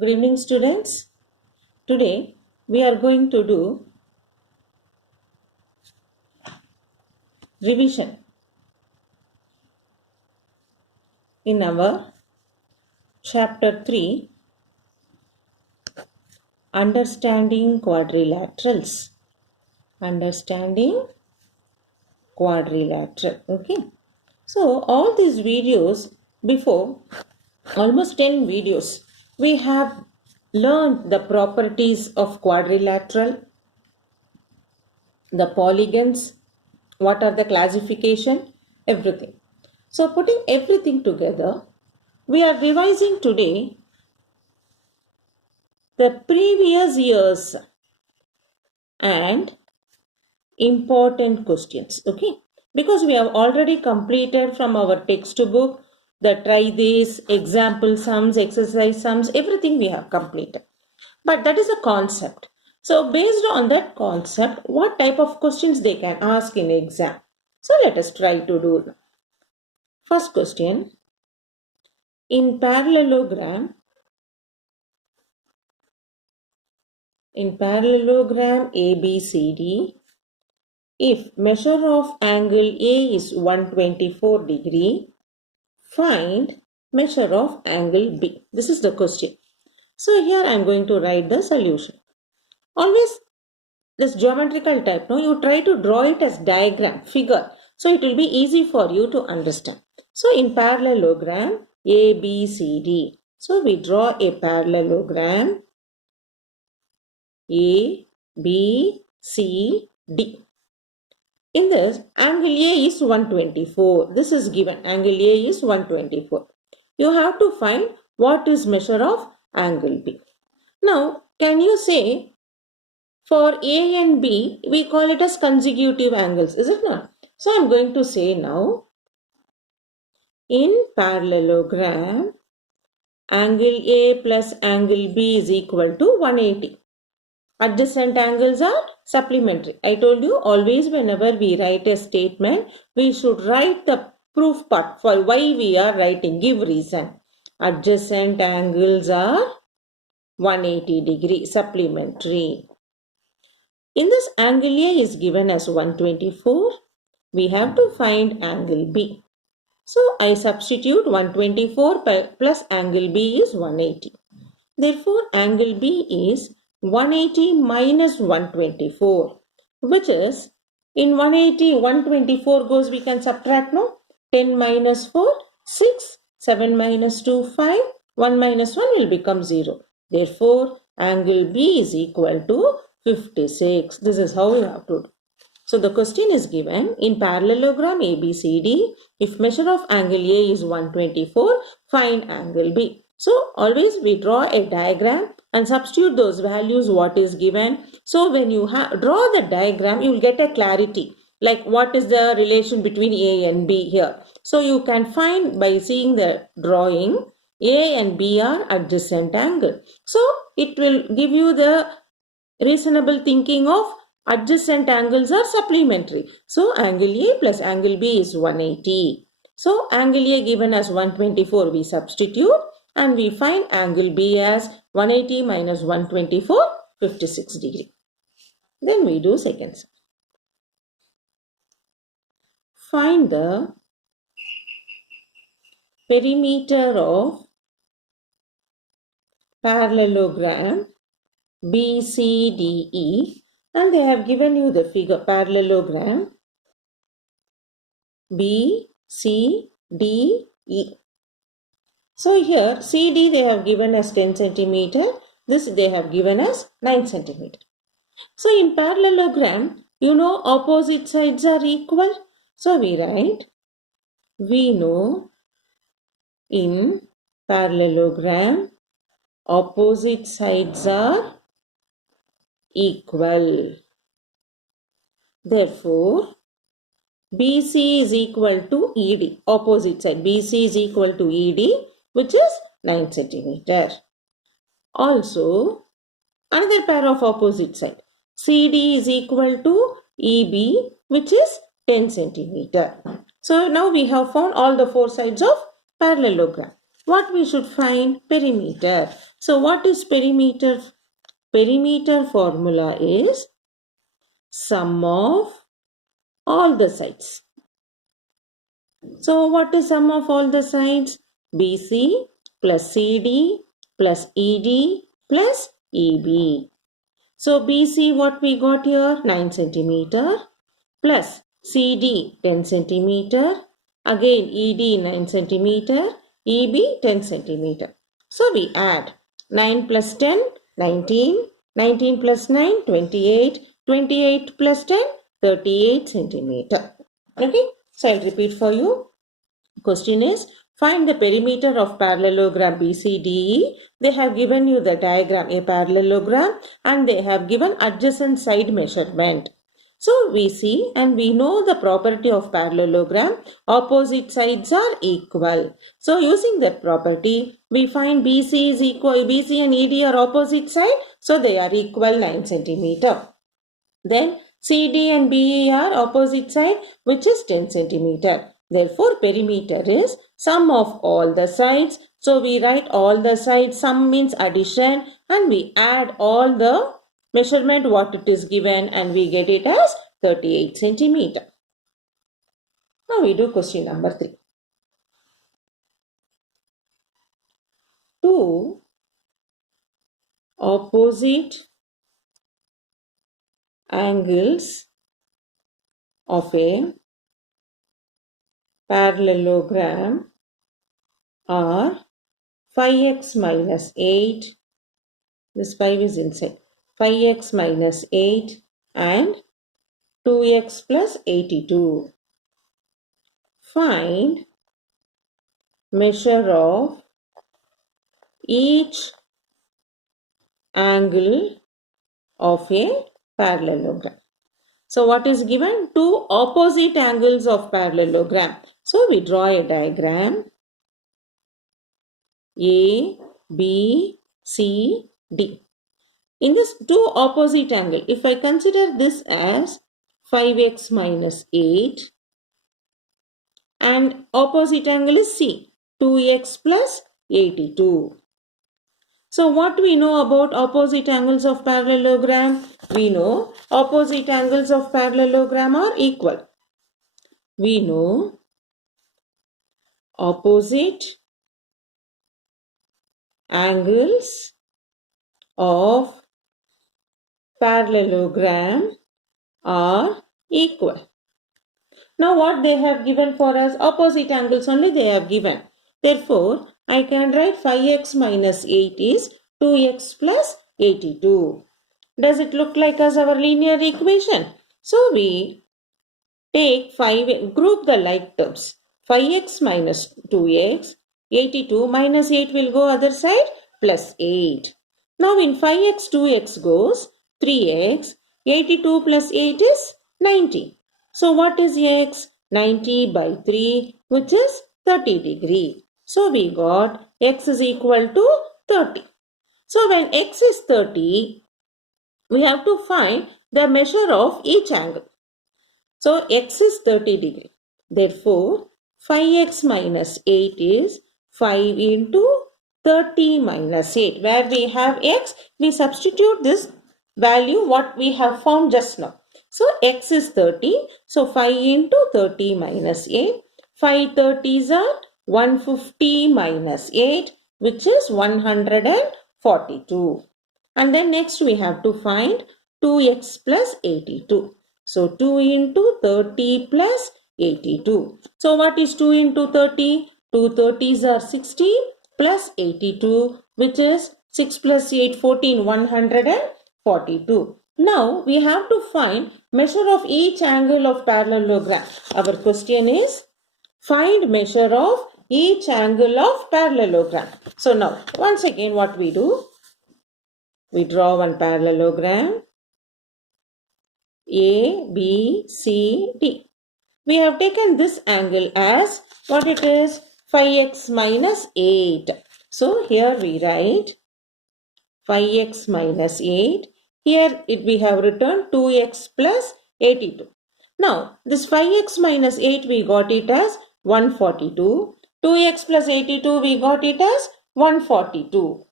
Good evening, students. Today we are going to do revision in our chapter 3, Understanding Quadrilaterals. Understanding quadrilateral. Okay. So all these videos before, almost 10 videos, we have learned the properties of quadrilateral, the polygons, what are the classification, everything. So putting everything together, we are revising today the previous years and important questions. Okay, because we have already completed from our textbook the try this, example sums, exercise sums, everything we have completed. But that is a concept. So based on that concept, what type of questions they can ask in exam? So let us try to do that. First question, in parallelogram ABCD, if measure of angle A is 124 degree, find measure of angle B. This is the question. So here I am going to write the solution. Always this geometrical type, no, you try to draw it as diagram, figure. So it will be easy for you to understand. So in parallelogram ABCD, so we draw a parallelogram A, B, C, D. In this, angle A is 124. This is given. Angle A is 124. You have to find what is measure of angle B. Now, can you say for A and B, we call it as consecutive angles, is it not? So, I am going to say now, in parallelogram, angle A plus angle B is equal to 180. Adjacent angles are supplementary. I told you always whenever we write a statement, we should write the proof part for why we are writing, give reason. Adjacent angles are 180 degree supplementary. In this, angle A is given as 124. We have to find angle B. So I substitute 124 plus angle B is 180. Therefore, angle B is 180 minus 124, which is in 180, 124 goes, we can subtract, no? 10 minus 4, 6, 7 minus 2, 5, 1 minus 1 will become 0. Therefore, angle B is equal to 56. This is how we have to do. So the question is given in parallelogram ABCD, if measure of angle A is 124, find angle B. So always we draw a diagram and substitute those values what is given. So when you draw the diagram, you will get a clarity like what is the relation between A and B here. So you can find by seeing the drawing, A and B are adjacent angle. So it will give you the reasonable thinking of adjacent angles are supplementary. So angle A plus angle B is 180. So angle A given as 124 we substitute and we find angle B as 180 minus 124, 56 degree. Then we do second sum. Find the perimeter of parallelogram BCDE, and they have given you the figure parallelogram BCDE. So here CD they have given as 10 centimeter, this they have given as 9 centimeter. So in parallelogram, you know opposite sides are equal. So we write, we know in parallelogram opposite sides are equal. Therefore, BC is equal to ED, opposite side. BC is equal to ED, which is 9 centimeter. Also, another pair of opposite side. CD is equal to EB, which is 10 centimeter. So now we have found all the four sides of parallelogram. What we should find? Perimeter. So what is perimeter? Perimeter formula is sum of all the sides. So what is sum of all the sides? BC plus CD plus ED plus EB. So BC what we got here? 9 centimeter plus CD 10 centimeter. Again ED 9 centimeter. EB 10 centimeter. So we add 9 plus 10, 19. 19 plus 9, 28. 28 plus 10, 38 centimeter. Okay. So I'll repeat for you. Question is, find the perimeter of parallelogram BCDE. They have given you the diagram, a parallelogram, and they have given adjacent side measurement. So we see and we know the property of parallelogram, opposite sides are equal. So using that property, we find BC is equal, BC and ED are opposite side, so they are equal 9 centimeter. Then CD and BE are opposite side, which is 10 centimeter. Therefore, perimeter is sum of all the sides. So we write all the sides, sum means addition, and we add all the measurement what it is given and we get it as 38 centimeter. Now we do question number 3. Two opposite angles of a parallelogram are 5x minus 8, this 5 is inside, 5x minus 8 and 2x plus 82. Find measure of each angle of a parallelogram. So what is given? Two opposite angles of parallelogram. So we draw a diagram. A, B, C, D. In this two opposite angle, if I consider this as 5x minus 8 and opposite angle is C, 2x plus 82. So what we know about opposite angles of parallelogram? We know opposite angles of parallelogram are equal. We know opposite angles of parallelogram are equal. Now what they have given for us? Opposite angles only they have given. Therefore, I can write 5x minus 8 is 2x plus 82. Does it look like as our linear equation? So we take 5, group the like terms. 5x minus 2x, 82 minus 8 will go other side plus 8. Now in 5x 2x goes 3x, 82 plus 8 is 90. So what is x? 90 by 3, which is 30 degree. So we got x is equal to 30. So when x is 30, we have to find the measure of each angle. So x is 30 degree. Therefore, 5x minus 8 is 5 into 30 minus 8. Where we have x, we substitute this value what we have found just now. So x is 30. So 5 into 30 minus 8. 5 30s are 150 minus 8, which is 142. And then next we have to find 2x plus 82. So 2 into 30 plus 82. So what is 2 into 30? 2 30s are 60 plus 82, which is 6 plus 8, 14, 142. Now we have to find measure of each angle of parallelogram. Our question is find measure of each angle of parallelogram. So now once again what we do? We draw one parallelogram. A, B, C, D. We have taken this angle as what it is? 5x minus 8. So here we write 5x minus 8. Here we have written 2x plus 82. Now this 5x minus 8 we got it as 142. 2x plus 82 we got it as 142.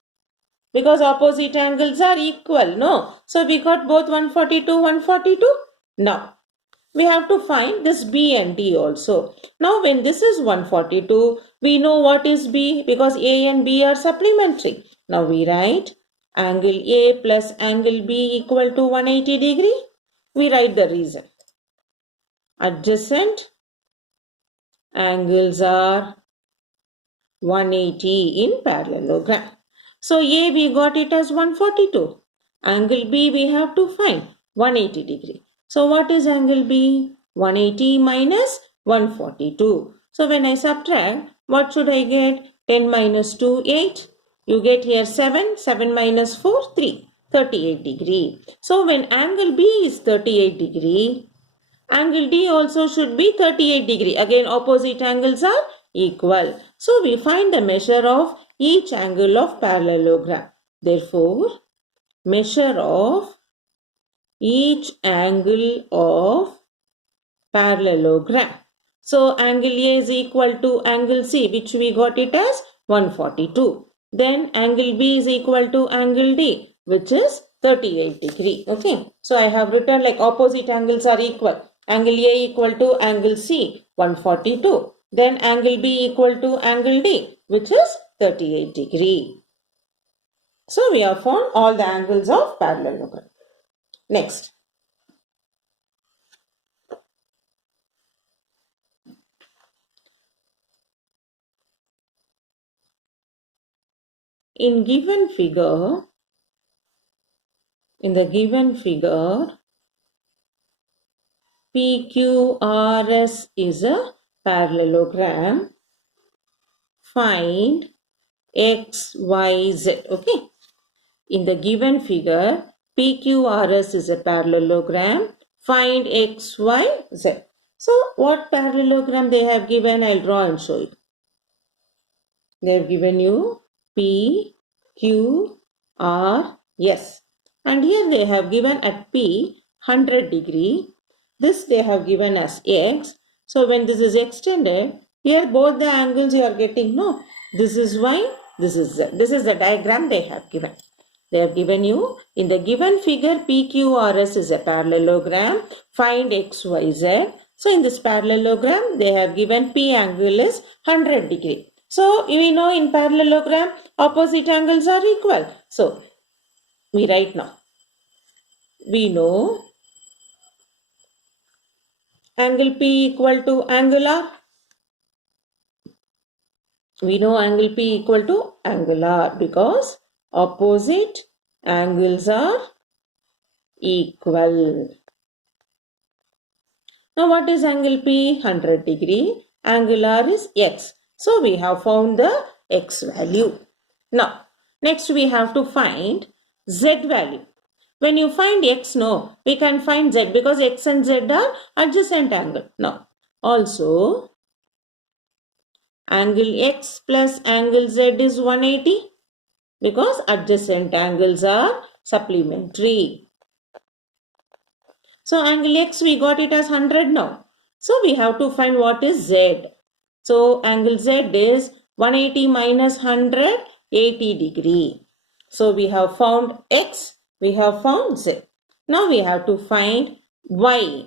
Because opposite angles are equal, no? So we got both 142, 142. Now, we have to find this B and D also. Now, when this is 142, we know what is B because A and B are supplementary. Now, we write angle A plus angle B equal to 180 degree. We write the reason. Adjacent angles are 180 in parallelogram. So A we got it as 142. Angle B we have to find 180 degree. So what is angle B? 180 minus 142. So when I subtract, what should I get? 10 minus 2, 8. You get here 7. 7 minus 4, 3. 38 degree. So when angle B is 38 degree, angle D also should be 38 degree. Again, opposite angles are equal. So we find the measure of each angle of parallelogram. Therefore, measure of each angle of parallelogram. So angle A is equal to angle C, which we got it as 142. Then angle B is equal to angle D, which is 38 degree. Okay. So I have written like opposite angles are equal. Angle A equal to angle C, 142. Then angle B equal to angle D, which is 38 degree. So we have found all the angles of parallelogram. Next. In the given figure, PQRS is a parallelogram. Find X, Y, Z. Okay. In the given figure, PQRS is a parallelogram. Find X, Y, Z. So, what parallelogram they have given? I'll draw and show you. They have given you P, Q, R, S. And here they have given at P 100 degree. This they have given as X. So when this is extended, here both the angles you are getting, no? This is Y, this is Z. This is the diagram they have given. They have given you in the given figure PQRS is a parallelogram. Find X, Y, Z. So in this parallelogram, they have given P angle is 100 degree. So we know in parallelogram, opposite angles are equal. So we write now. We know angle P equal to angle R. We know angle P equal to angle R because opposite angles are equal. Now what is angle P? 100 degree. Angle R is X. So we have found the X value. Now next we have to find Z value. When you find X, no, we can find Z because X and Z are adjacent angle. Now also angle X plus angle Z is 180 because adjacent angles are supplementary. So angle X we got it as 100 now. So we have to find what is Z. So angle Z is 180 minus 100, 80 degree. So we have found X, we have found Z. Now we have to find Y.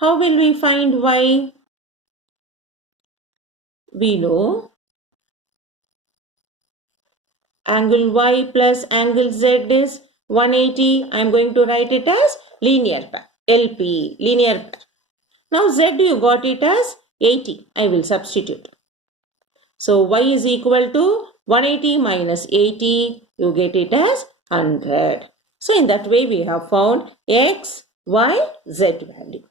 How will we find Y? We know angle Y plus angle Z is 180. I am going to write it as linear pair. LP, linear pair. Now Z you got it as 80. I will substitute. So Y is equal to 180 minus 80. You get it as 100. So in that way we have found X, Y, Z value.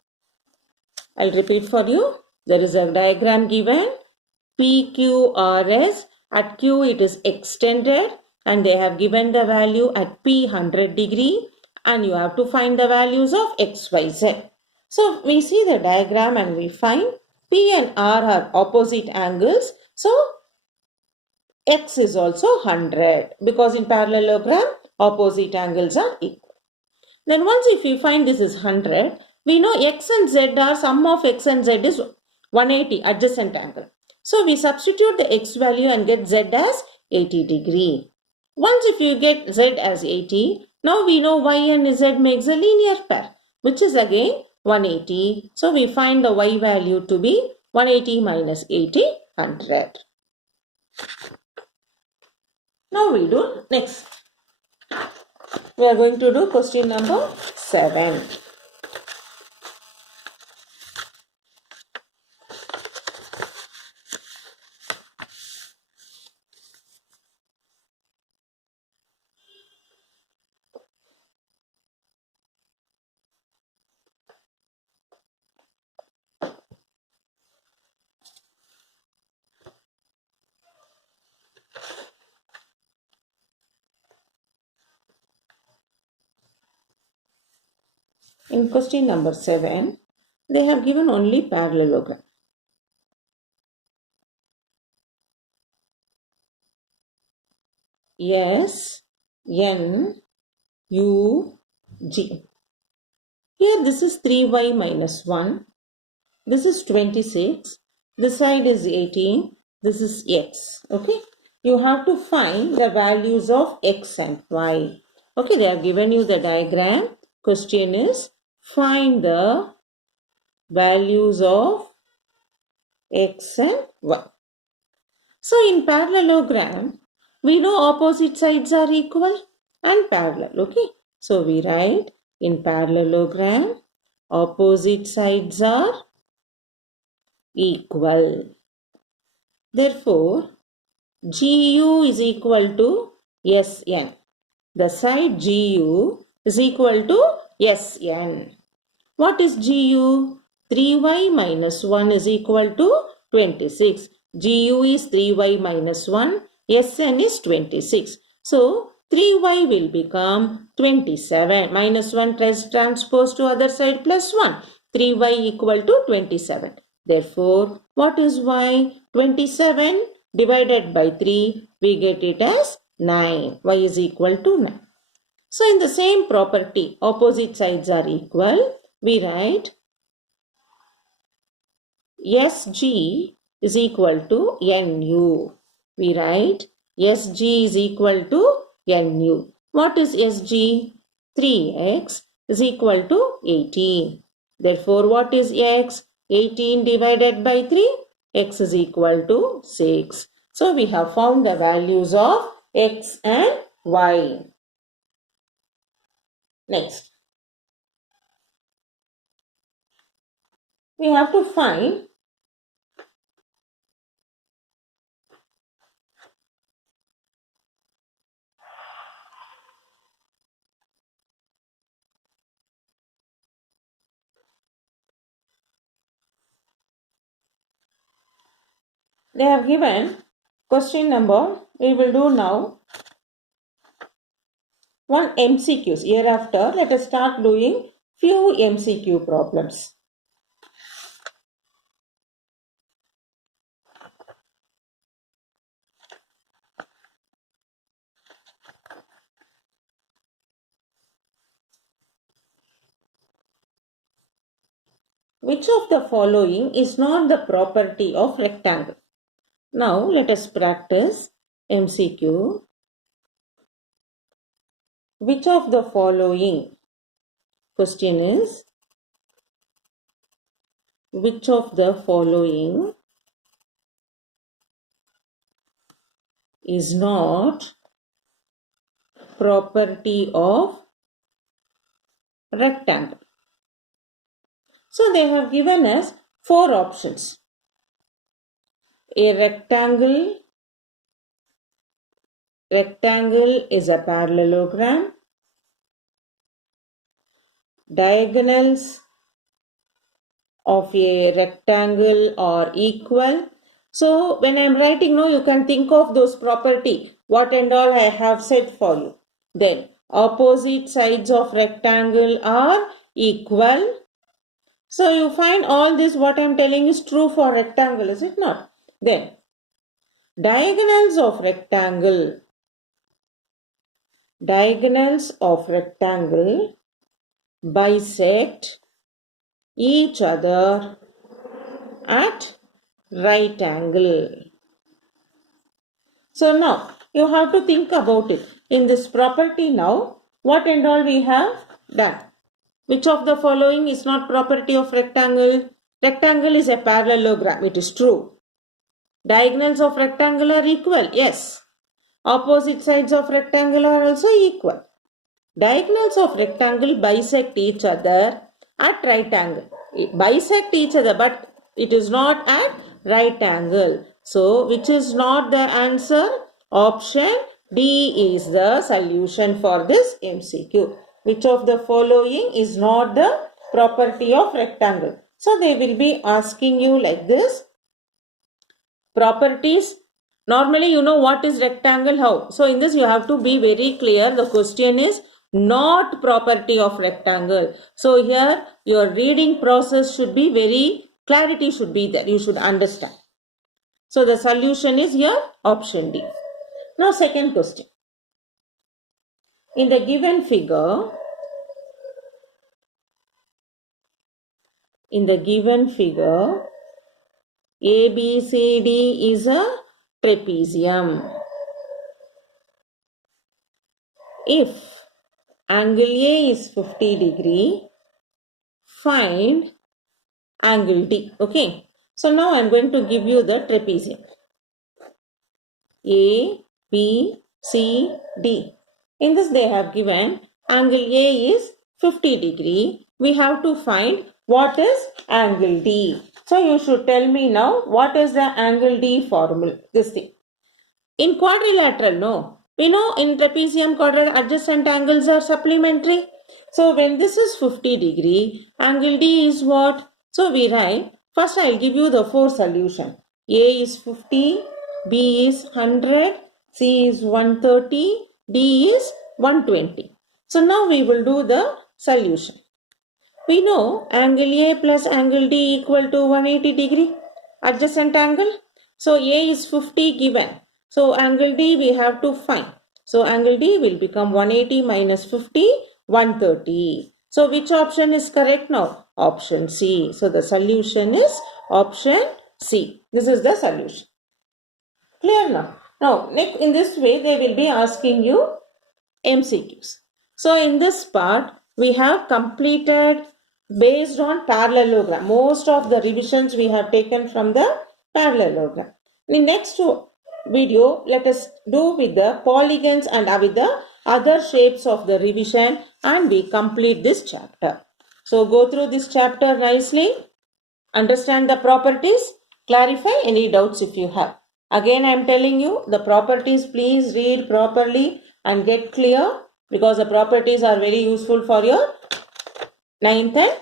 I'll repeat for you. There is a diagram given. PQRS. At Q it is extended and they have given the value at P 100 degree and you have to find the values of X, Y, Z. So we see the diagram and we find P and R are opposite angles. So X is also 100 because in parallelogram opposite angles are equal. Then once if we find this is 100, we know X and Z are sum of X and Z is 180 adjacent angle. So we substitute the X value and get Z as 80 degree. Once if you get z as 80, now we know y and z makes a linear pair, which is again 180. So we find the y value to be 180 minus 80, 100. Now we do next. We are going to do question number 7. In question number 7, they have given only parallelogram. S, N, U, G. Here this is 3y minus 1. This is 26. This side is 18. This is x. Okay. You have to find the values of x and y. Okay. They have given you the diagram. Question is find the values of x and y. So in parallelogram, we know opposite sides are equal and parallel. Okay. So we write in parallelogram, opposite sides are equal. Therefore, GU is equal to SN. The side GU is equal to SN. What is GU? 3y minus 1 is equal to 26. GU is 3y minus 1. SN is 26. So, 3y will become 27. Minus 1 transpose to other side plus 1. 3y equal to 27. Therefore, what is y? 27 divided by 3, we get it as 9. Y is equal to 9. So, in the same property, opposite sides are equal. We write SG is equal to NU. We write SG is equal to NU. What is SG? 3x is equal to 18. Therefore, what is x? 18 divided by 3? X is equal to 6. So, we have found the values of x and y. Next, we have to find they have given question number. We will do now one MCQs. Hereafter, let us start doing few MCQ problems. Which of the following is not the property of rectangle? Now, let us practice MCQ. Which of the following? Question is, which of the following is not property of rectangle? So they have given us 4 options. A rectangle is a parallelogram. Diagonals of a rectangle are equal. So when I am writing now, you can think of those property, what and all I have said for you. Then opposite sides of rectangle are equal. So you find all this what I am telling is true for rectangle, is it not? Then diagonals of rectangle bisect each other at right angle. So now you have to think about it. In this property now, what and all we have done? Which of the following is not property of rectangle? Rectangle is a parallelogram. It is true. Diagonals of rectangle are equal. Yes. Opposite sides of rectangle are also equal. Diagonals of rectangle bisect each other at right angle. It bisect each other, but it is not at right angle. So, which is not the answer? Option D is the solution for this MCQ. Which of the following is not the property of rectangle? So, they will be asking you like this. Properties. Normally, you know what is rectangle, how. So, in this you have to be very clear. The question is not property of rectangle. So, here your reading process should be very, clarity should be there. You should understand. So, the solution is here option D. Now, second question. In the given figure, ABCD is a trapezium. If angle A is 50 degree, find angle D. Okay. So, now I am going to give you the trapezium. A, B, C, D. In this they have given angle A is 50 degree. We have to find what is angle D. So, you should tell me now what is the angle D formula. This thing. In quadrilateral, no. We know in trapezium quadrilateral adjacent angles are supplementary. So, when this is 50 degree, angle D is what? So, we write, first I will give you the 4 solution. A is 50, B is 100, C is 130, D is 120. So, now we will do the solution. We know angle A plus angle D equal to 180 degree adjacent angle. So, A is 50 given. So, angle D we have to find. So, angle D will become 180 minus 50, 130. So, which option is correct now? Option C. So, the solution is option C. This is the solution. Clear now? Now, next in this way they will be asking you MCQs. So, in this part we have completed based on parallelogram. Most of the revisions we have taken from the parallelogram. In the next video, let us do with the polygons and with the other shapes of the revision, and we complete this chapter. So, go through this chapter nicely, understand the properties, clarify any doubts if you have. Again, I am telling you the properties, please read properly and get clear, because the properties are very useful for your 9th and